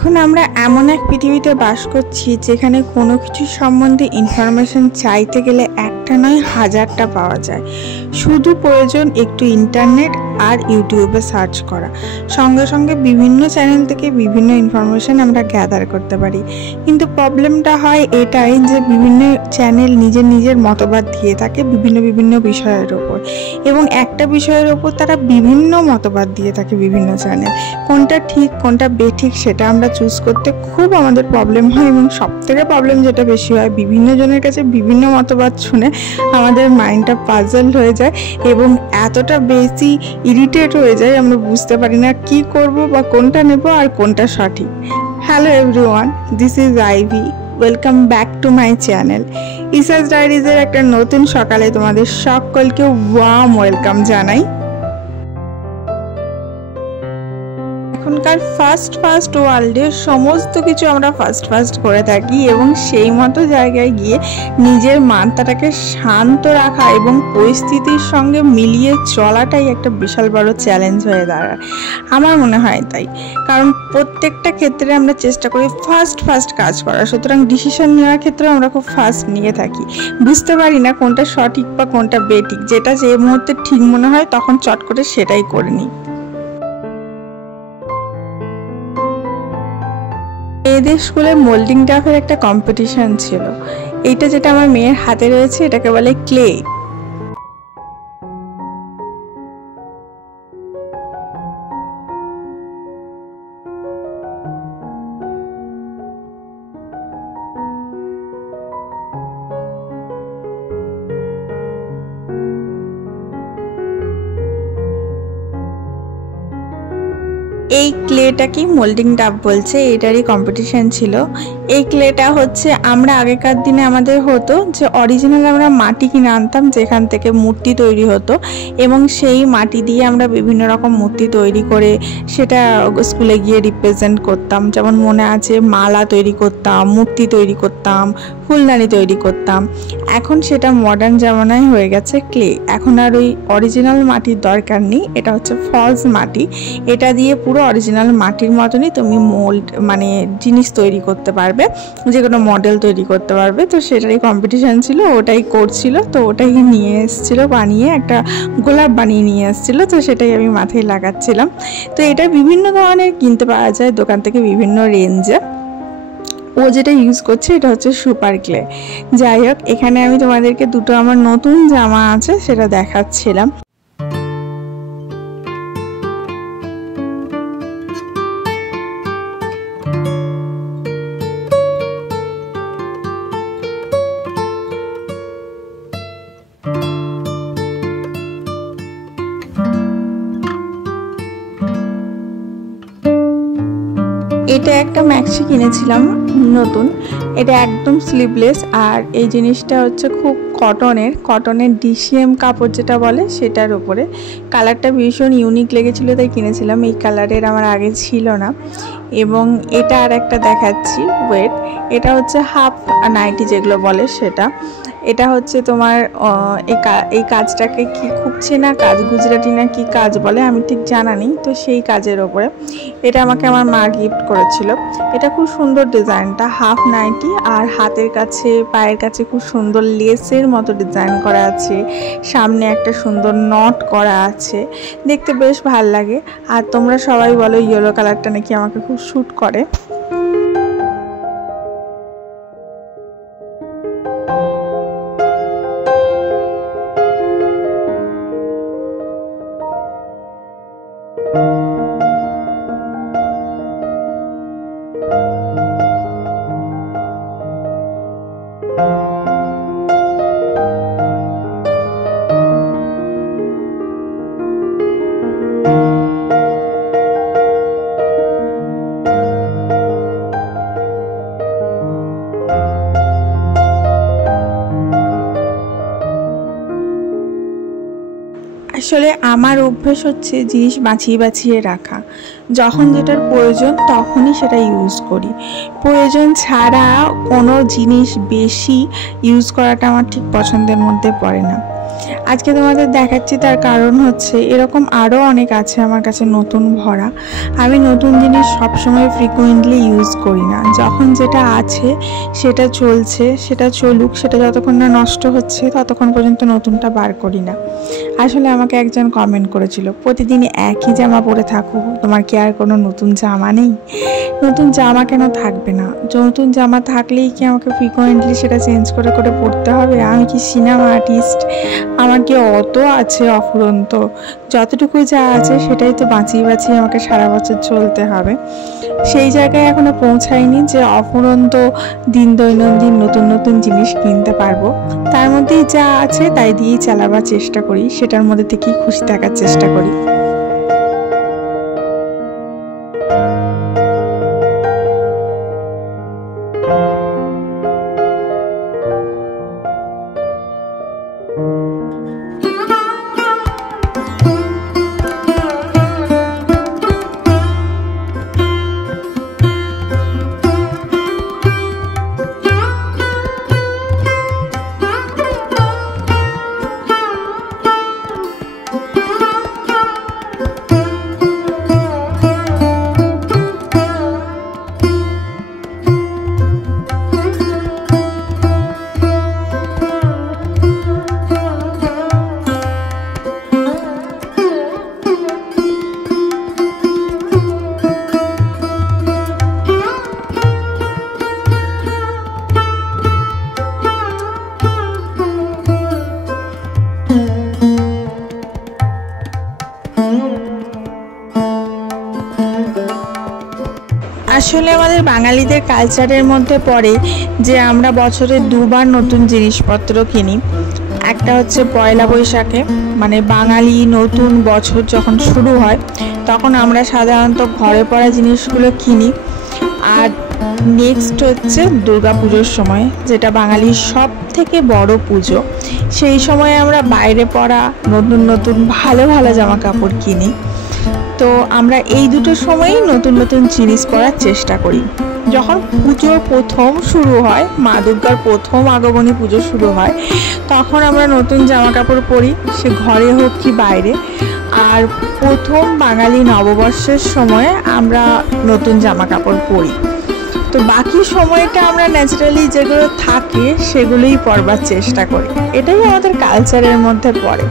এখন আমরা এমন এক পৃথিবীতে বাস করছি যেখানে কোনো কিছু সম্বন্ধে ইনফরমেশন চাইতে গেলে একটা নয় হাজারটা পাওয়া যায়। শুধু প্রয়োজন একটু ইন্টারনেট আর ইউটিউবে সার্চ করা, সঙ্গে সঙ্গে বিভিন্ন চ্যানেল থেকে বিভিন্ন ইনফরমেশন আমরা গ্যাদার করতে পারি। কিন্তু প্রবলেমটা হয় এটাই যে বিভিন্ন চ্যানেল নিজের মতবাদ দিয়ে থাকে বিভিন্ন বিষয়ের ওপর, এবং একটা বিষয়ের ওপর তারা বিভিন্ন মতবাদ দিয়ে থাকে বিভিন্ন চ্যানেল। কোনটা ঠিক কোনটা বেঠিক সেটা আমরা চুজ করতে খুব আমাদের প্রবলেম হয়, এবং সবথেকে প্রবলেম যেটা বেশি হয় বিভিন্ন জনের কাছে বিভিন্ন মতবাদ শুনে আমাদের মাইন্ডটা পাজলড হয়ে যায় এবং এতটা বেশি ইরিটেট হয়ে যায় আমরা বুঝতে পারি না কি করব বা কোনটা নেব আর কোনটা সঠিক। Hello everyone, this is Ivy. Welcome back to my channel. ইসাস ডায়েরিজের একটা নতুন সকালে তোমাদের সকলকে ওয়ার্ম ওয়েলকাম জানাই। এখনকার ফাস্ট ওয়ার্ল্ডে সমস্ত কিছু আমরা ফাস্ট করে থাকি, এবং সেই মতো জায়গায় গিয়ে নিজের মাথাটাকে শান্ত রাখা এবং পরিস্থিতির সঙ্গে মিলিয়ে চলাটাই একটা বিশাল বড় চ্যালেঞ্জ হয়ে দাঁড়ায়। আমার মনে হয় তাই, কারণ প্রত্যেকটা ক্ষেত্রে আমরা চেষ্টা করি ফাস্ট কাজ করা, সুতরাং ডিসিশন নেওয়ার ক্ষেত্রে আমরা খুব ফাস্ট নিয়ে থাকি। বুঝতে পারি না কোনটা সঠিক বা কোনটা বেঠিক, যেটা যে মুহূর্তে ঠিক মনে হয় তখন চট করে সেটাই করে নিই। মেয়েদের স্কুলে মোল্ডিং টাফের একটা কম্পিটিশন ছিল। এইটা যেটা আমার মেয়ের হাতে রয়েছে এটাকে বলে ক্লে। এই ক্লেটাকে মোল্ডিং টাপ বলছে, এটারই কম্পিটিশন ছিল। এই ক্লেটা হচ্ছে আমরা আগেকার দিনে আমাদের হতো যে অরিজিনাল আমরা মাটি কিনে আনতাম যেখান থেকে মূর্তি তৈরি হতো, এবং সেই মাটি দিয়ে আমরা বিভিন্ন রকম মূর্তি তৈরি করে সেটা স্কুলে গিয়ে রিপ্রেজেন্ট করতাম। যেমন মনে আছে, মালা তৈরি করতাম, মূর্তি তৈরি করতাম, ফুলদানি তৈরি করতাম। এখন সেটা মডার্ন জামানায় হয়ে গেছে ক্লে। এখন আর ওই অরিজিনাল মাটির দরকার নেই, এটা হচ্ছে ফলস মাটি। এটা দিয়ে পুরো অরিজিনাল মাটির মতনই তুমি মোল্ড মানে জিনিস তৈরি করতে পারবে, যে কোনো মডেল তৈরি করতে পারবে। তো সেটারই কম্পিটিশান ছিল, ওটাই করছিল। তো ওটাই নিয়ে এসেছিলো, বানিয়ে একটা গোলাপ বানিয়ে নিয়ে এসেছিলো। তো সেটাই আমি মাথায় লাগাচ্ছিলাম। তো এটা বিভিন্ন ধরনের কিনতে পাওয়া যায় দোকান থেকে বিভিন্ন রেঞ্জে। ও যেটা ইউজ করছে এটা হচ্ছে সুপার ক্লে। যাই হোক, এখানে আমি তোমাদেরকে দুটো আমার নতুন জামা আছে সেটা দেখাচ্ছিলাম। এটা একটা ম্যাক্সি কিনেছিলাম নতুন, এটা একদম স্লিভলেস, আর এই জিনিসটা হচ্ছে খুব কটনের ডিসিএম কাপড় যেটা বলে সেটার উপরে। কালারটা ভীষণ ইউনিক লেগেছিলো তাই কিনেছিলাম। এই কালারের আমার আগে ছিল না। এবং এটা আর একটা দেখাচ্ছি, ওয়েট। এটা হচ্ছে হাফ নাইটি যেগুলো বলে সেটা। এটা হচ্ছে তোমার এই কাজটাকে কি খুঁজছে না কাজ, গুজরাটি না কি কাজ বলে আমি ঠিক জানা নেই। তো সেই কাজের ওপরে এটা আমাকে আমার মা গিফট করেছিল। এটা খুব সুন্দর ডিজাইনটা, হাফ নাইটি, আর হাতের কাছে পায়ের কাছে খুব সুন্দর লেসের মতো ডিজাইন করা আছে, সামনে একটা সুন্দর নট করা আছে, দেখতে বেশ ভাল লাগে। আর তোমরা সবাই বলো ইয়েলো কালারটা নাকি আমাকে খুব স্যুট করে। আসলে আমার অভ্যেস হচ্ছে জিনিস বাছিয়ে রাখা, যখন যেটার প্রয়োজন তখনই সেটা ইউজ করি। প্রয়োজন ছাড়া কোনো জিনিস বেশি ইউজ করাটা আমার ঠিক পছন্দের মধ্যে পড়ে না। আজকে তোমাদের দেখাচ্ছি, তার কারণ হচ্ছে এরকম আরও অনেক আছে আমার কাছে নতুন ভরা। আমি নতুন জিনিস সবসময় ফ্রিকুয়েন্টলি ইউজ করি না, যখন যেটা আছে সেটা চলছে, সেটা চলুক, সেটা যতক্ষণ না নষ্ট হচ্ছে ততক্ষণ পর্যন্ত নতুনটা বার করি না। আসলে আমাকে একজন কমেন্ট করেছিল, প্রতিদিন একই জামা পরে থাকো, তোমার কি আর কোনো নতুন জামা নেই? নতুন জামা কেন থাকবে না? নতুন জামা থাকলেই কি আমাকে ফ্রিকোয়েন্টলি সেটা চেঞ্জ করে করে পরতে হবে? আমি কি সিনেমা আর্টিস্ট? আমার কি অত আছে অফুরন্ত? যতটুকু যা আছে সেটাই তো বাঁচিয়ে বাঁচিয়ে আমাকে সারা বছর চলতে হবে। সেই জায়গায় এখনো পৌঁছায়নি যে অফুরন্ত দিন দৈনন্দিন নতুন নতুন জিনিস কিনতে পারবো। তার মধ্যেই যা আছে তাই দিয়েই চালাবার চেষ্টা করি, সেটার মধ্যে থেকেই খুশি থাকার চেষ্টা করি। আসলে আমাদের বাঙালিদের কালচারের মধ্যে পড়ে যে আমরা বছরে দুবার নতুন জিনিসপত্র কিনি। একটা হচ্ছে পয়লা বৈশাখে, মানে বাঙালি নতুন বছর যখন শুরু হয় তখন আমরা সাধারণত ঘরে পড়া জিনিসগুলো কিনি। আর নেক্সট হচ্ছে দুর্গা পুজোর সময়, যেটা বাঙালির সব থেকে বড় পুজো। সেই সময় আমরা বাইরে পড়া নতুন নতুন ভালো ভালো জামা কাপড় কিনি। তো আমরা এই দুটো সময়ই নতুন নতুন জিনিস পরার চেষ্টা করি। যখন পুজো প্রথম শুরু হয়, মা দুর্গার প্রথম আগমনী পুজো শুরু হয়, তখন আমরা নতুন জামা কাপড় পরি, সে ঘরে হোক কি বাইরে। আর প্রথম বাঙালি নববর্ষের সময় আমরা নতুন জামা কাপড় পরি। তো বাকি সময়টা আমরা ন্যাচারালি যেগুলো থাকে সেগুলোই পরবার চেষ্টা করি। এটাই আমাদের কালচারের মধ্যে পড়ে।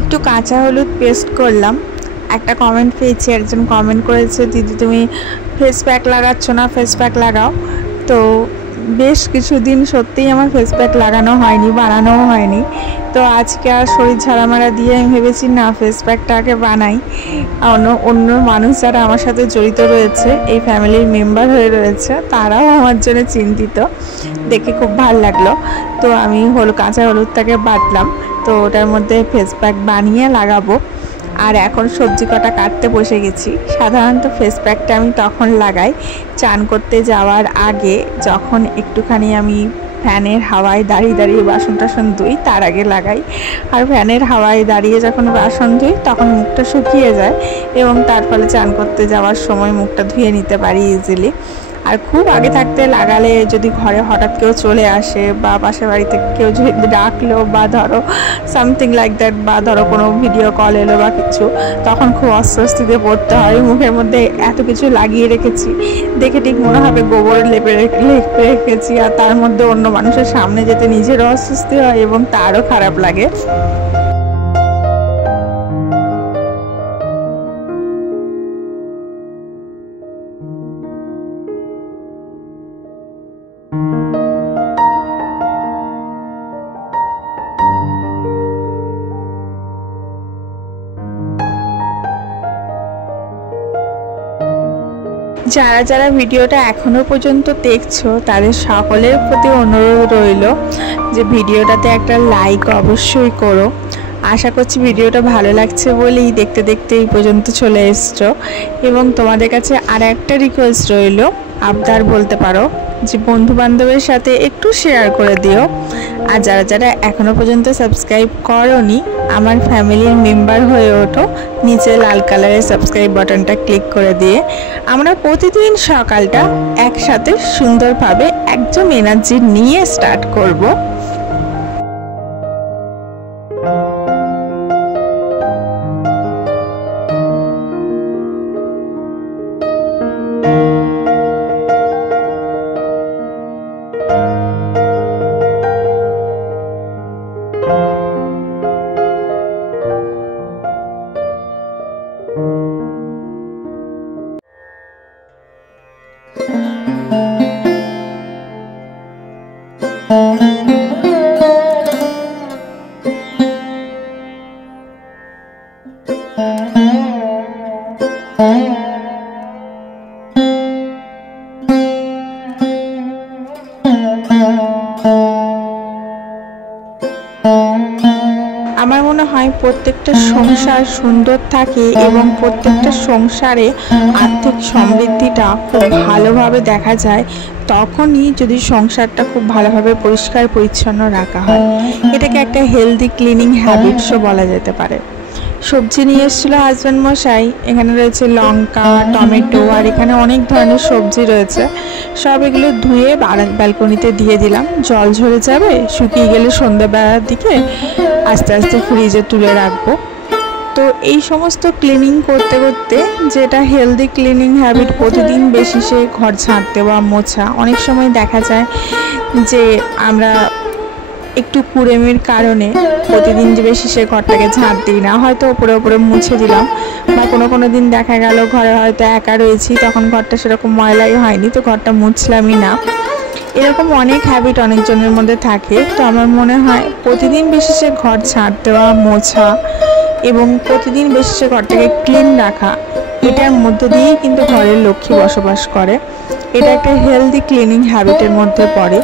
একটু কাঁচা হলুদ পেস্ট করলাম। একটা কমেন্ট পেয়েছি, একজন কমেন্ট করেছে, দিদি তুমি ফেস প্যাক লাগাচ্ছ না, ফেস প্যাক লাগাও। তো বেশ কিছুদিন সত্যিই আমার ফেস প্যাক লাগানো হয়নি, বানানোও হয়নি। তো আজকে আর শরীর ঝাড়ামারা দিয়ে আমি ভেবেছি না ফেস প্যাকটাকে বানাই। অন্য মানুষ যারা আমার সাথে জড়িত রয়েছে, এই ফ্যামিলির মেম্বার হয়ে রয়েছে, তারাও আমার জন্য চিন্তিত, দেখে খুব ভালো লাগলো। তো আমি কাঁচা হলুদটাকে বাটলাম, তো ওটার মধ্যে ফেস প্যাক বানিয়ে লাগাবো। আর এখন সবজি কটা কাটতে বসে গেছি। সাধারণত ফেস প্যাকটা আমি তখন লাগাই চান করতে যাওয়ার আগে, যখন একটুখানি আমি ফ্যানের হাওয়ায় দাঁড়িয়ে দাঁড়িয়ে বাসন টাসন ধুই, তার আগে লাগাই। আর ফ্যানের হাওয়ায় দাঁড়িয়ে যখন বাসন ধুই তখন মুখটা শুকিয়ে যায়, এবং তার ফলে চান করতে যাওয়ার সময় মুখটা ধুয়ে নিতে পারি ইজিলি। আর খুব আগে থাকতে লাগালে যদি ঘরে হঠাৎ কেউ চলে আসে বা পাশের বাড়িতে কেউ যদি ডাকলো, বা ধরো সামথিং লাইক দ্যাট, বা ধরো কোনো ভিডিও কল এলো বা কিছু, তখন খুব অস্বস্তিতে পড়তে হয়। মুখের মধ্যে এত কিছু লাগিয়ে রেখেছি, দেখে ঠিক মনে হবে গোবর লেপে রেখেছি। আর তার মধ্যে অন্য মানুষের সামনে যেতে নিজেরও অস্বস্তি হয় এবং তারও খারাপ লাগে। যারা যারা ভিডিওটা এখনো পর্যন্ত দেখছো তাদের সকলের প্রতি অনুরোধ রইল যে ভিডিওটাতে একটা লাইক অবশ্যই করো। আশা করছি ভিডিওটা ভালো লাগছে বলেই দেখতে দেখতে এই পর্যন্ত চলে এসছো। এবং তোমাদের কাছে আর একটা রিকোয়েস্ট রইল, আবদার বলতে পারো, যে বন্ধু বান্ধবের সাথে একটু শেয়ার করে দিও। আর যারা যারা এখনো পর্যন্ত সাবস্ক্রাইব করোনি আমার ফ্যামিলির মেম্বার হয়ে ওঠো, নিচে লাল কালারের সাবস্ক্রাইব বাটনটা ক্লিক করে দিয়ে আমরা প্রতিদিন সকালটা একসাথে সুন্দরভাবে একদম এনার্জি নিয়ে স্টার্ট করব। আমার মনে হয় প্রত্যেকটা সংসার সুন্দর থাকে এবং প্রত্যেকটা সংসারে আর্থিক সমৃদ্ধিটা খুব ভালোভাবে দেখা যায় তখনই যদি সংসারটা খুব ভালোভাবে পরিষ্কার পরিচ্ছন্ন রাখা হয়। এটাকে একটা হেলদি ক্লিনিং হ্যাবিটসও বলা যেতে পারে। সবজি নিয়ে এসেছিল হাজব্যান্ড মশাই। এখানে রয়েছে লঙ্কা, টমেটো, আর এখানে অনেক ধরনের সবজি রয়েছে। সব এগুলো ধুয়ে ব্যালকনিতে দিয়ে দিলাম, জল ঝরে যাবে, শুকিয়ে গেলে সন্ধ্যাবেলার দিকে আস্তে আস্তে ফ্রিজে তুলে রাখবো। তো এই সমস্ত ক্লিনিং করতে করতে, যেটা হেলদি ক্লিনিং হ্যাবিট, প্রতিদিন বেশিসে ঘর ঝাঁট দেওয়া, মোছা। অনেক সময় দেখা যায় যে আমরা একটু কুড়েমির কারণে প্রতিদিন যে বেশি সে ঘরটাকে ঝাঁট দিই না, হয়তো উপরে উপরে মুছে দিলাম, বা কোনো দিন দেখা গেল ঘরে হয়তো একা রয়েছি, তখন ঘরটা সেরকম ময়লাই হয়নি, তো ঘরটা মুছলামই না। এরকম অনেক হ্যাবিট অনেকজনের মধ্যে থাকে। তো আমার মনে হয় প্রতিদিন বেশি সে ঘর ঝাঁট দেওয়া, মোছা এবং প্রতিদিন বেশি সে ঘরটাকে ক্লিন রাখা, এটার মধ্য দিয়েই কিন্তু ঘরের লক্ষ্মী বসবাস করে। এটা একটা হেলদি ক্লিনিং হ্যাবিটের মধ্যে পড়ে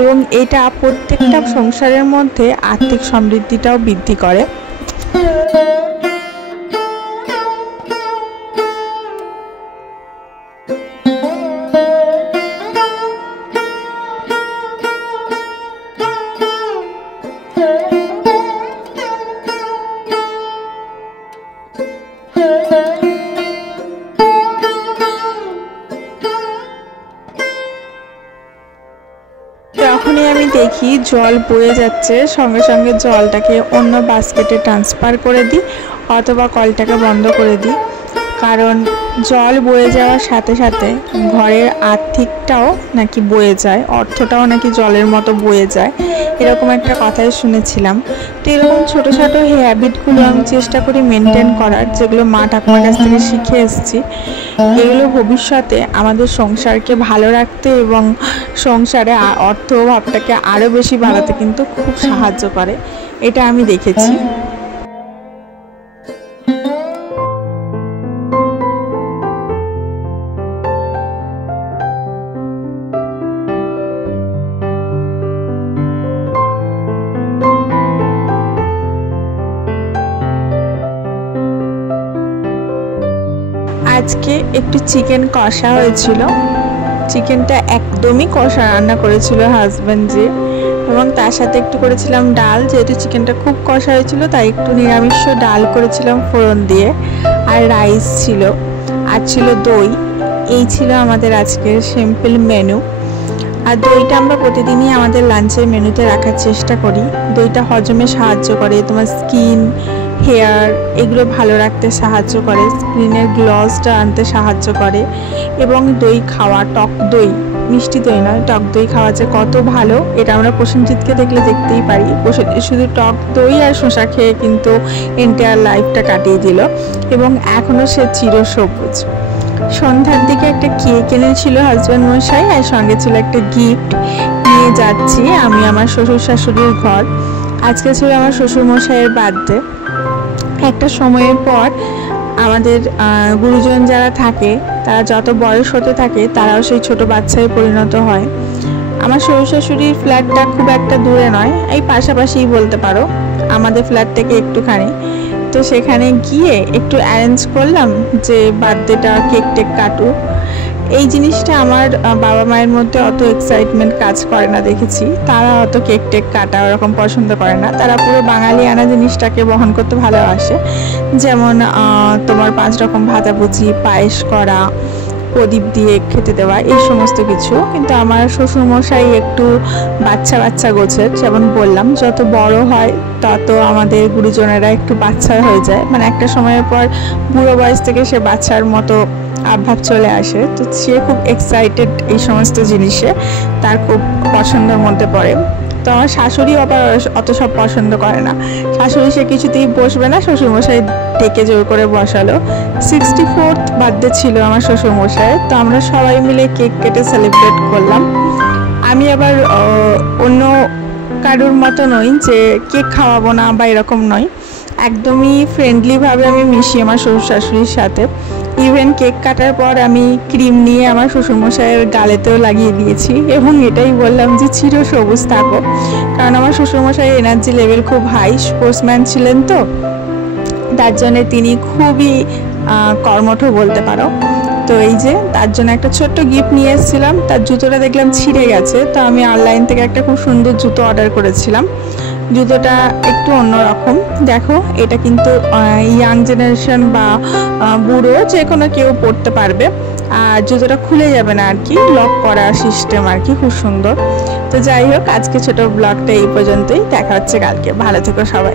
এবং এটা প্রত্যেকটা সংসারের মধ্যে আর্থিক সমৃদ্ধিটাও বৃদ্ধি করে। যখনই আমি দেখি জল বয়ে যাচ্ছে, সঙ্গে সঙ্গে জলটাকে অন্য বাস্কেটে ট্রান্সফার করে দিই অথবা কলটাকে বন্ধ করে দিই। কারণ জল বয়ে যাওয়ার সাথে সাথে ঘরের আর্থিকটাও নাকি বয়ে যায়, অর্থটাও নাকি জলের মতো বয়ে যায়, এরকম একটা কথাই শুনেছিলাম। তো এরকম ছোটো ছোটো হ্যাবিটগুলো আমি চেষ্টা করি মেনটেন করার, যেগুলো মা ঠাকুমার কাছ থেকে শিখে এসেছি। এগুলো ভবিষ্যতে আমাদের সংসারকে ভালো রাখতে এবং সংসারে অর্থ ভাবটাকে আরও বেশি বাড়াতে কিন্তু খুব সাহায্য করে, এটা আমি দেখেছি। আজকে একটু চিকেন কষা হয়েছিল। চিকেনটা একদমই কষা রান্না করেছিল হাজব্যান্ড যে, এবং তার সাথে একটু করেছিলাম ডাল। যেহেতু চিকেনটা খুব কষা হয়েছিল তাই একটু নিরামিষ ডাল করেছিলাম ফোড়ন দিয়ে, আর রাইস ছিল, আর ছিল দই। এই ছিল আমাদের আজকের সিম্পল মেনু। আর দইটা আমরা প্রতিদিনই আমাদের লাঞ্চের মেনুতে রাখার চেষ্টা করি। দইটা হজমে সাহায্য করে, তোমার স্কিন, হেয়ার এগুলো ভালো রাখতে সাহায্য করে, স্কিনের গ্লসটা আনতে সাহায্য করে। এবং দই খাওয়া, টক দই, মিষ্টি দই নয়, টক দই খাওয়া যে কত ভালো এটা আমরা প্রসেনজিৎকে দেখলে দেখতেই পারি। শুধু টক দই আর শসা খেয়ে কিন্তু এন্টায়ার লাইফটা কাটিয়ে দিল এবং এখনও সে চিরসবুজ। সন্ধ্যার দিকে একটা কেক এনেছিল হাজব্যান্ড মশাই, আর সঙ্গে ছিল একটা গিফট। নিয়ে যাচ্ছি আমি আমার শ্বশুর শাশুড়ির ঘর। আজকে ছিল আমার শ্বশুর মশাইয়ের বার্থডে। একটা সময়ের পর আমাদের গুরুজন যারা থাকে তারা যত বয়স হতে থাকে তারাও সেই ছোট বাচ্চায় পরিণত হয়। আমার শ্বশুর শাশুড়ির ফ্ল্যাটটা খুব একটা দূরে নয়, এই পাশাপাশিই বলতে পারো, আমাদের ফ্ল্যাট থেকে একটুখানি। তো সেখানে গিয়ে একটু অ্যারেঞ্জ করলাম যে বার্থডেটা কেক টেক কাটুক। এই জিনিসটা আমার বাবা মায়ের মধ্যে অত এক্সাইটমেন্ট কাজ করে না দেখেছি, তারা অত কেক টেক কাটা ওরকম পছন্দ করে না। তারা পুরো বাঙালিয়ানা জিনিসটাকে বহন করতে ভালোবাসে, যেমন তোমার 5 রকম ভাজাভুজি, পায়েস করা, প্রদীপ দিয়ে খেতে দেওয়া, এই সমস্ত কিছু। কিন্তু আমার শ্বশুরমশাই একটু বাচ্চা বাচ্চা গোছের, যেমন বললাম যত বড় হয় তত আমাদের গুরুজনেরা একটু বাচ্চা হয়ে যায়, মানে একটা সময়ের পর বুড়ো বয়স থেকে সে বাচ্চার মতো আভাব চলে আসে। তো সে খুব এক্সাইটেড এই সমস্ত জিনিসে, তার খুব পছন্দের মধ্যে পড়ে। তো আমার শাশুড়ি আবার অত সব পছন্দ করে না, শাশুড়ি সে কিছুতেই বসবে না, শ্বশুরমশাই ডেকে জোর করে বসালো। 64th বার্থডে ছিল আমার শ্বশুরমশাই, তো আমরা সবাই মিলে কেক কেটে সেলিব্রেট করলাম। আমি আবার অন্য কারোর মতো নই যে কেক খাওয়াবো না বা এরকম নয়, একদমই ফ্রেন্ডলিভাবে আমি মিশি আমার শ্বশুর শাশুড়ির সাথে। ইভেন কেক কাটার পর আমি ক্রিম নিয়ে আমার শ্বশুরমশাইয়ের গালেতেও লাগিয়ে দিয়েছি এবং এটাই বললাম যে চির সবুজ থাকো, কারণ আমার শ্বশুরমশাইয়ের এনার্জি লেভেল খুব হাই, স্পোর্টসম্যান ছিলেন, তো তার জন্যে তিনি খুবই কর্মঠ বলতে পারো। তো এই যে তার জন্য একটা ছোট্ট গিফট নিয়ে এসেছিলাম, তার জুতোটা দেখলাম ছিঁড়ে গেছে, তো আমি অনলাইন থেকে একটা খুব সুন্দর জুতো অর্ডার করেছিলাম। জুতোটা একটু অন্যরকম, দেখো এটা কিন্তু ইয়াং জেনারেশন বা বুড়ো যে কোনো কেউ পরতে পারবে, আর জুতোটা খুলে যাবে না আর কি, লক করা সিস্টেম আর কি, খুব সুন্দর। তো যাই হোক, আজকে ছোট ব্লগটা এই পর্যন্তই, দেখা হচ্ছে কালকে। ভালো থেকো সবাই।